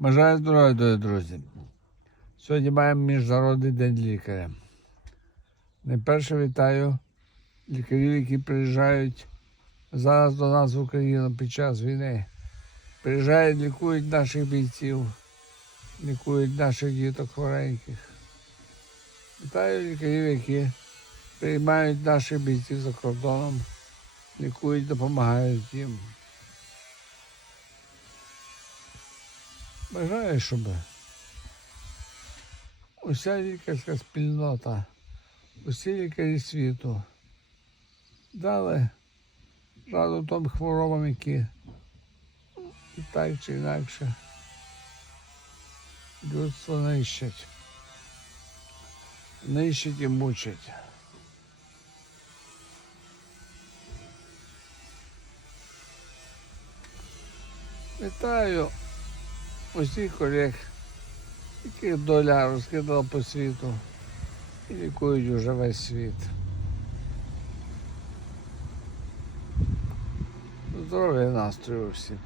Бажаю здоров'я, друзі. Сьогодні маємо Міжнародний день лікаря. Найперше вітаю лікарів, які приїжджають зараз до нас в Україну під час війни. Приїжджають, лікують наших бійців, лікують наших діток хвореньких. Вітаю лікарів, які приймають наших бійців за кордоном, лікують, допомагають їм. Бажаю, щоб уся лікарська спільнота, усі лікарі світу дали раду тим хворобам, які так чи інакше людство нищать. Нищить і мучать. Вітаю усіх колег, яких доля розкидала по світу і лікують уже весь світ. Здоров'я настрою всім.